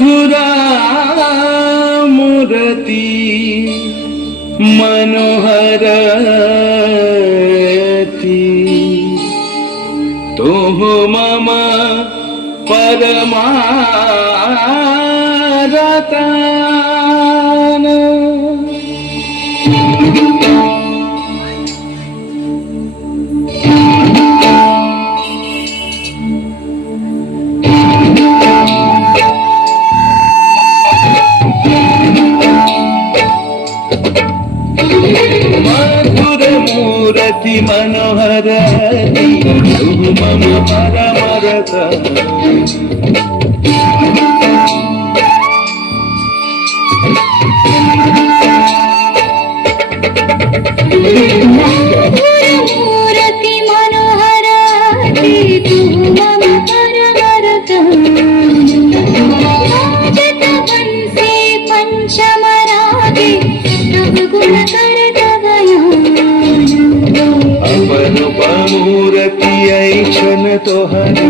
मधुरा मूर्ती मनोहरती तुह मम परमारतान मधुर मूर्ति मनोहरति तुह मम परमरतान मूर्ति मनोहरति तुह मम परमरतान जत वंशे पंचमरागे तव गुण अपरूप मूर्ति ऐक्षण तोहरी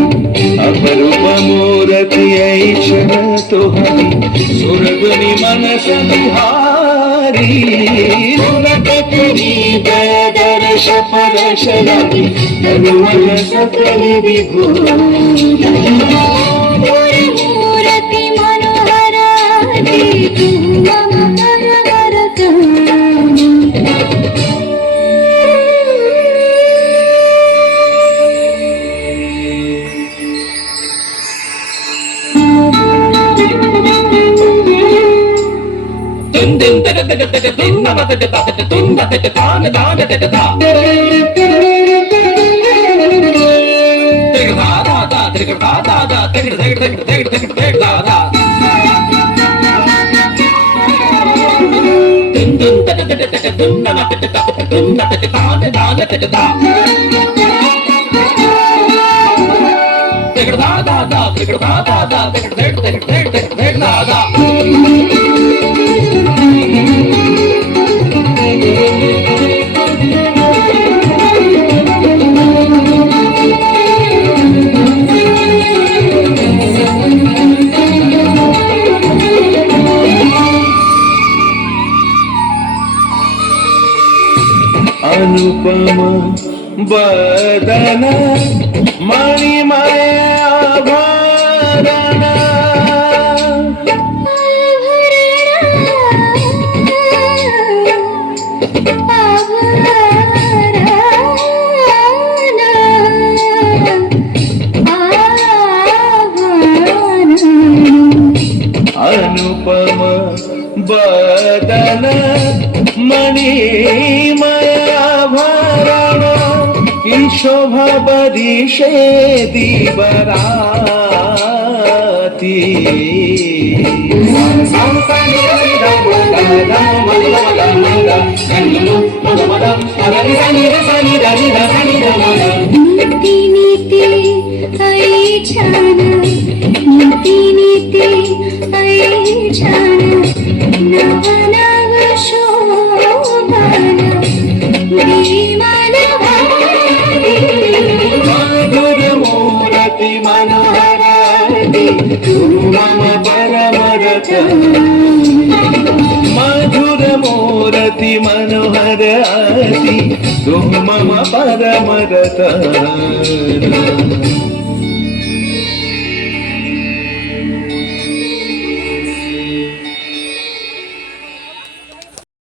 अपरूप मूर्ति ऐक्षण तोहरी सुरगुनि मनस बिहारी सुरगुनि दर्श परश लगी तनुवन सकल विभूति मूर्ति मनोहरति तुह मम परमरतान अनुपम बदन मणिमय आभरण अनुपम बदन मणिमय आभरण की शोभा बरिशे दिबराती नीति नीति ऐछान नीति नीति ऐछान नव नव शोभन विमल मधुर मूर्ति मनोहरति तुह मम परमरतान मधुर मूर्ति मनोहरति तुह मम परमरतान